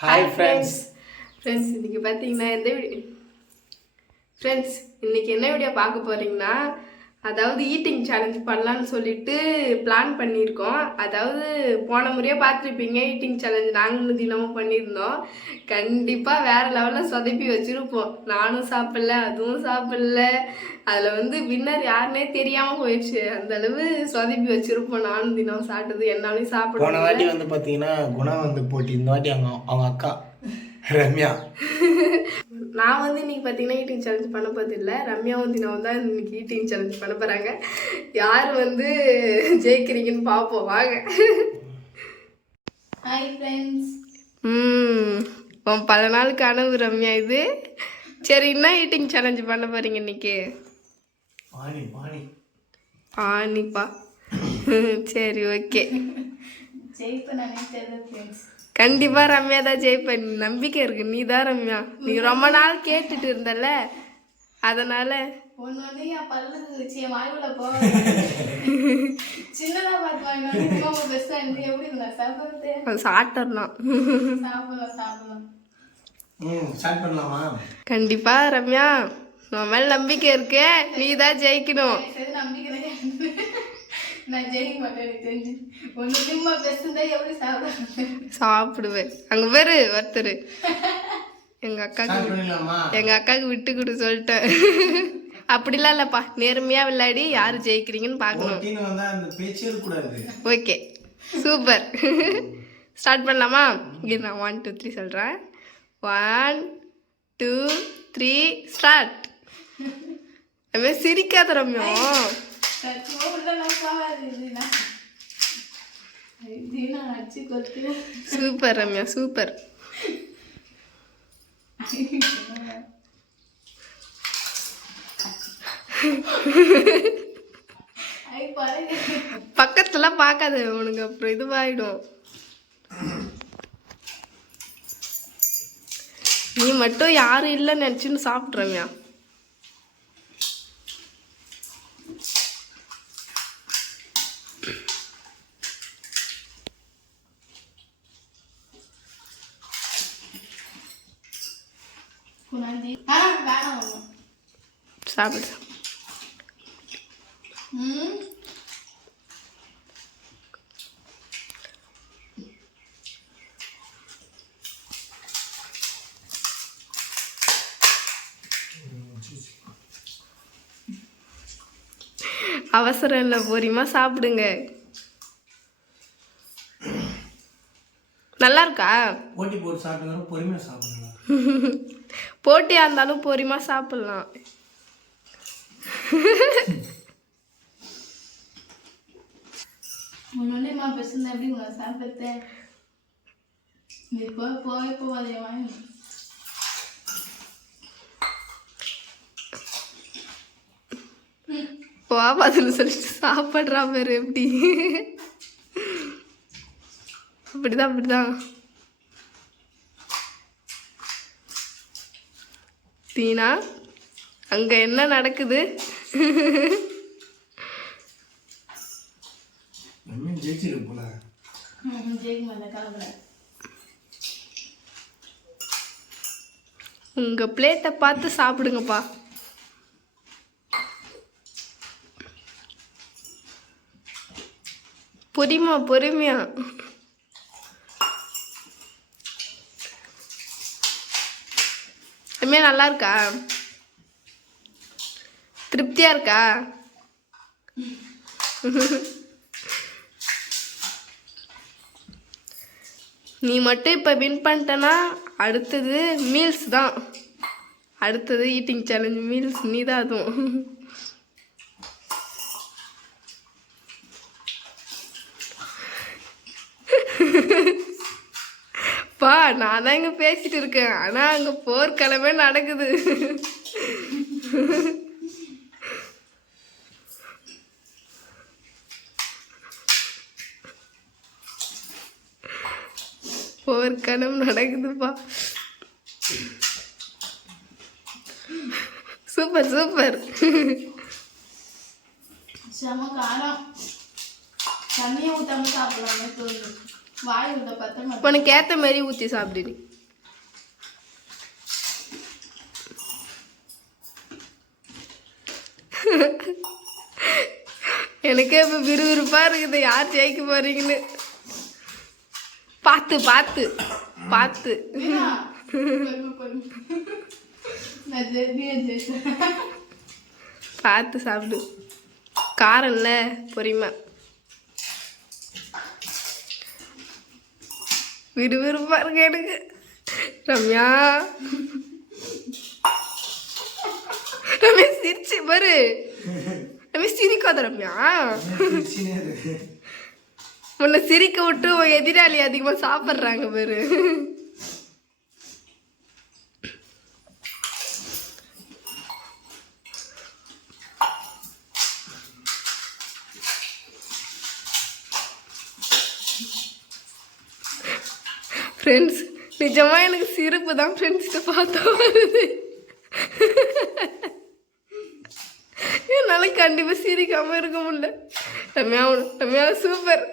Hi friends friends இன்னைக்கு பார்த்தீங்கன்னா எந்த வீடியோ ஃப்ரெண்ட்ஸ் இன்னைக்கு என்ன வீடியோ பார்க்க போறீங்கன்னா அதாவது ஈட்டிங் சேலஞ்ச் பண்ணலான்னு சொல்லிட்டு பிளான் பண்ணியிருக்கோம். அதாவது போன முறையே பார்த்துருப்பீங்க ஈட்டிங் சேலஞ்ச் நாங்களும் தினமும் பண்ணியிருந்தோம். கண்டிப்பாக வேற லெவலில் சொதப்பி வச்சுருப்போம். நானும் சாப்பிடல அதுவும் சாப்பிடல. அதில் வந்து வின்னர் யாருன்னே தெரியாமல் போயிடுச்சு. அந்த அளவு சொதப்பி வச்சுருப்போம். நானும் தினம் சாப்பிட்டது என்னாலையும் சாப்பிட போன வாட்டி வந்து பார்த்தீங்கன்னா குணா வந்து போட்டி. இந்த வாட்டி அவங்க அவங்க அக்கா ரம்யா. நான் வந்து இன்னைக்கு பார்த்தீங்கன்னா ஈட்டிங் சேலஞ்ச் பண்ண போகிறது இல்லை. ரம்யாவும் தினாவும் தான் இன்னைக்கு ஈட்டிங் சேலஞ்ச் பண்ண போகிறாங்க யார் வந்து ஜெயிக்கிறீங்கன்னு பார்ப்போம் வாங்க. ஹாய் ஃப்ரெண்ட்ஸ் ம் உன் பல நாள் கனவு ரம்யா இது. சரி என்ன ஈட்டிங் சேலஞ்ச் பண்ண போகிறீங்க இன்னைக்கு? ஆனிப்பா. சரி ஓகே. ஜெயிப்பேன் நானே தெரியல ஃப்ரெண்ட்ஸ் கண்டிப்பாக ரம்யா தான் ஜெயிப்ப. நம்பிக்கை இருக்கு. நீ தான் ரம்யா. நீ ரொம்ப நாள் கேட்டுட்டு இருந்தல்ல? அதனால சாப்பிடலாம் கண்டிப்பா ரம்யா. உன் மேல நம்பிக்கை இருக்கு. நீ தான் ஜெயிக்கணும். சரி நம்பிக்கை தான் நான் ஜெயிக்க மாட்டேன் எனக்கு தெரிஞ்சு. ஒன்று சும்மா பெருசுந்தா எப்படி சாப்பிடுறது? சாப்பிடுவேன். அங்க பேரு ஒருத்தர். எங்க அக்காக்கு ஸ்டார்ட் பண்ணிடலாமா எங்க அக்காக்கு விட்டு கொடு சொல்லிட்டேன். அப்படிலாம் இல்லப்பா. நேர்மையா விளையாடி யாரு ஜெயிக்கிறீங்கன்னு பார்க்கணும். போட்டின்னு வந்தா அந்த பேச்சே இருக்கக்கூடாது. ஓகே. சூப்பர். ஸ்டார்ட் பண்ணலாமா? இங்கே நான் ஒன் டூ த்ரீ சொல்கிறேன் ஒன் டூ த்ரீ ஸ்டார்ட் அதுமாதிரி சிரிக்காத ரம்யம் சூப்பர் ரம்யா சூப்பர். பக்கத்துல பார்க்காத உனக்கு அப்புறம் இதுவாயிடும். நீ மட்டும் யாரும் இல்லைன்னு நினச்சின்னு சாப்பிட்றமியா ஆ வேணாம் சாப்பிடு. ம். அவசரம் இல்லை பொறிமா சாப்பிடுங்க. நல்லா இருக்கா? போட்டி போட்டு சாப்பிட்டுங்க பொறுமையாக சாப்பிடுங்க. போட்டியாக இருந்தாலும் பொறிமா சாப்பிட்லாம். முன்னாடிமா பேசுனா எப்படி உங்களை சாப்பிட்டேன் நீ போய் போவாதே வாங்கி பதில் சொல்லிட்டு சாப்பிட்றா பேர் எப்படி? அப்படிதான் அப்படிதான். தீனா அங்க என்ன நடக்குது? உங்க பிளேட்டை பார்த்து சாப்பிடுங்கப்பா. பொறுமையா பொறுமையா. ரம்யா நல்லா இருக்கா திருப்தியா இருக்கா? நீ மட்டும் இப்போ வின் பண்ணிட்டனா அடுத்தது மீல்ஸ் தான். அடுத்தது ஈட்டிங் சேலஞ்ச் மீல்ஸ் நீ தான் அதுவும். பா நான் தான் இங்கே பேசிட்டு இருக்கேன். ஆனால் அங்கே போர்க்கிழமை நடக்குது. போர்க்களம் நடக்குதுப்பா. Super super. செம காரம். தண்ணியை ஊற்றாம சாப்பிடலாமே தோணுது. உனக்கு ஏற்ற மாதிரி ஊற்றி சாப்பிடு எனக்கே இப்போ விறுவிறுப்பாக இருக்குது. யார் ஜெயிக்க போறீங்கன்னு? பார்த்து பார்த்து பார்த்து. பார்த்து சாப்பிடு. காரம் இல்லை பொறிமை விறுவிறுப்பா இருக்க எனக்கு ரம்யா ரமேஷ் சிரிச்சு பாரு ரமேஷ் சிரிக்காத ரம்யா உன்னை சிரிக்க விட்டு உன் எதிராளி அதிகமாக சாப்பிட்றாங்க பாரு ஃப்ரெண்ட்ஸ் நிஜமா எனக்கு சிரிப்பு தான் ஃப்ரெண்ட்ஸ்கிட்ட பார்த்தா வருது. என்னால கண்டிப்பா இருக்க முடியல. ரம்யா ரம்யா சூப்பர்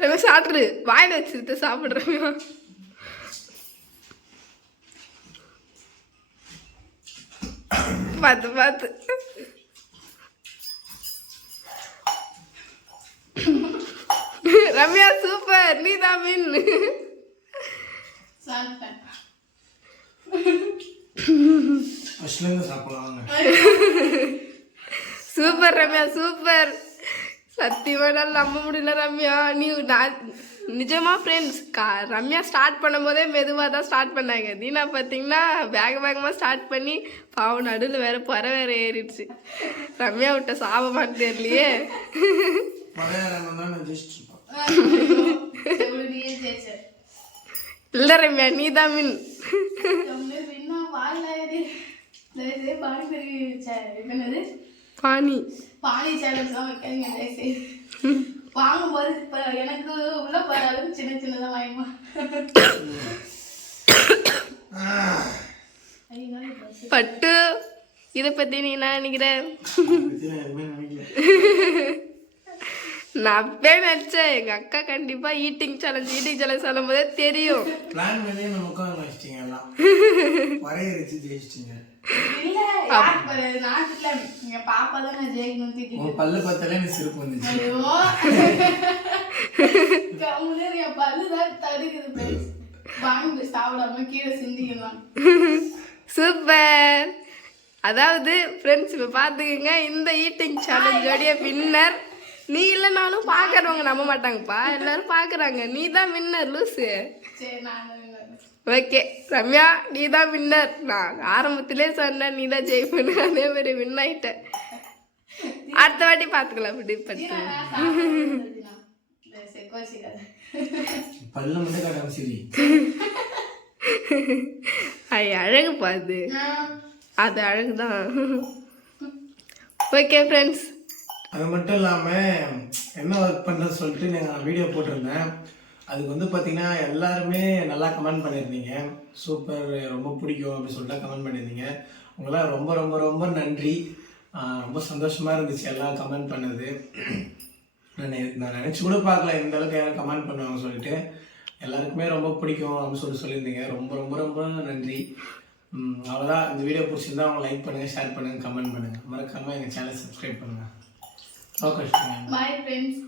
ரம்யா சாப்பிட்ரு வாயில் வச்சுட்டு சாப்பிட்ற ரம்யா. பார்த்து பார்த்து. ரம்யா சூப்பர் நீ தான் சூப்பர் ரம்யா சூப்பர் சத்தியமா என்னால் நம்ப முடியல ரம்யா. நீ நான் நிஜமா ஃப்ரெண்ட்ஸ் கா ரம்யா ஸ்டார்ட் பண்ணும்போதே மெதுவாக தான் ஸ்டார்ட் பண்ணாங்க. தீனா பார்த்தீங்கன்னா வேக வேகமாக ஸ்டார்ட் பண்ணி பாவம் நடுவில் வேற பற வேற ஏறிடுச்சு. ரம்யா விட்ட சாபமான்னு தெரியலையே. இல்ல ரம்யா நீ தான் மீன். பாணி. வின்னா என்னது சேலஞ்ச் தான் வைக்காதீங்க தயவுசெய்து வாங்கும்போது இப்போ எனக்கு உள்ள போகிற சின்ன சின்னதாக வாங்கிமா பட்டு இதை பற்றி நீ என்ன நினைக்கிற? நான் அப்பவே நினச்சேன் எங்கள் அக்கா கண்டிப்பாக ஈட்டிங் சேலஞ்ச் ஈட்டிங் சேலஞ்ச் சொல்லும் போதே தெரியும். பிளான் பண்ணி நம்ம உட்காந்து வச்சிட்டீங்க எல்லாம். வரையறிச்சு ஜெயிச்சிட்டீங்க. எங்க பல்லு எனக்கு சிரிப்பு வந்துச்சு. தடுக்குது வாங்கி சாப்பிடாம கீழே சிந்திக்கலாம் சூப்பர். அதாவது ஃப்ரெண்ட்ஸ் இப்போ பார்த்துக்கங்க இந்த ஈட்டிங் சேலஞ்சோடைய வின்னர் நீ இல்லைனாலும் பார்க்குறவங்க நம்ப மாட்டாங்கப்பா. எல்லாரும் பார்க்குறாங்க நீ தான் வின்னர் லூசு ஓகே. ரம்யா நீ தான் வின்னர் நான் ஆரம்பத்திலே சொன்னேன் நீ தான் ஜெயிப்பேன்னு. அதே மாதிரி வின் ஆயிட்டேன். அடுத்த வாட்டி பார்த்துக்கலாம் இப்படி பட்டு ஐ அழகுப்பா அது. அது அழகு தான் ஓகே ஃப்ரெண்ட்ஸ் அது மட்டும் இல்லாமல் என்ன ஒர்க் பண்ணுறது சொல்லிட்டு நான் வீடியோ போட்டிருந்தேன். அதுக்கு வந்து பார்த்தீங்கன்னா எல்லாருமே நல்லா கமெண்ட் பண்ணியிருந்தீங்க. சூப்பர் ரொம்ப பிடிக்கும் அப்படின்னு சொல்லிட்டு கமெண்ட் பண்ணியிருந்தீங்க. உங்களாம் ரொம்ப ரொம்ப ரொம்ப நன்றி. ரொம்ப சந்தோஷமாக இருந்துச்சு எல்லாம் கமெண்ட் பண்ணது. நான் நான் நினச்சி கூட பார்க்கல இந்த அளவுக்கு யாரும் கமெண்ட் பண்ணுவாங்க சொல்லிட்டு. எல்லாருக்குமே ரொம்ப பிடிக்கும் அப்படின்னு சொல்லி சொல்லியிருந்தீங்க. ரொம்ப ரொம்ப ரொம்ப நன்றி. அவ்வளோதான் இந்த வீடியோ பிடிச்சிருந்தா அவங்க லைக் பண்ணுங்கள் ஷேர் பண்ணுங்கள் கமெண்ட் பண்ணுங்கள் மறக்காமல் எங்கள் சேனல் சப்ஸ்கிரைப் பண்ணுங்கள் ஓகே பாய் ஃப்ரெண்ட்ஸ்